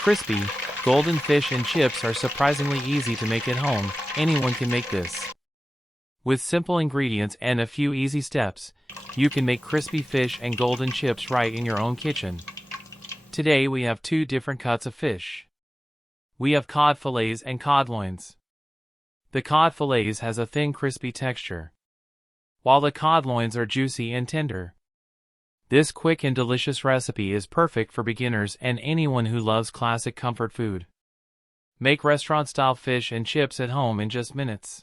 Crispy, golden fish and chips are surprisingly easy to make at home. Anyone can make this. With simple ingredients and a few easy steps, you can make crispy fish and golden chips right in your own kitchen. Today we have two different cuts of fish. We have cod fillets and cod loins. The cod fillets has a thin crispy texture, while the cod loins are juicy and tender. This quick and delicious recipe is perfect for beginners and anyone who loves classic comfort food. Make restaurant-style fish and chips at home in just minutes.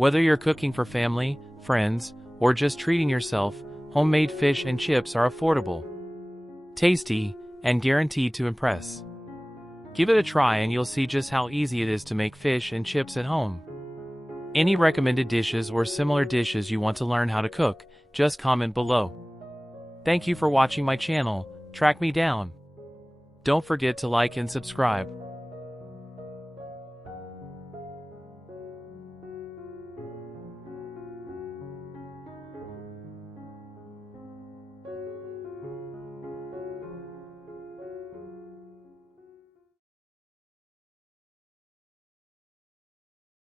Whether you're cooking for family, friends, or just treating yourself, homemade fish and chips are affordable, tasty, and guaranteed to impress. Give it a try and you'll see just how easy it is to make fish and chips at home. Any recommended dishes or similar dishes you want to learn how to cook, just comment below. Thank you for watching my channel. Track me down. Don't forget to like and subscribe.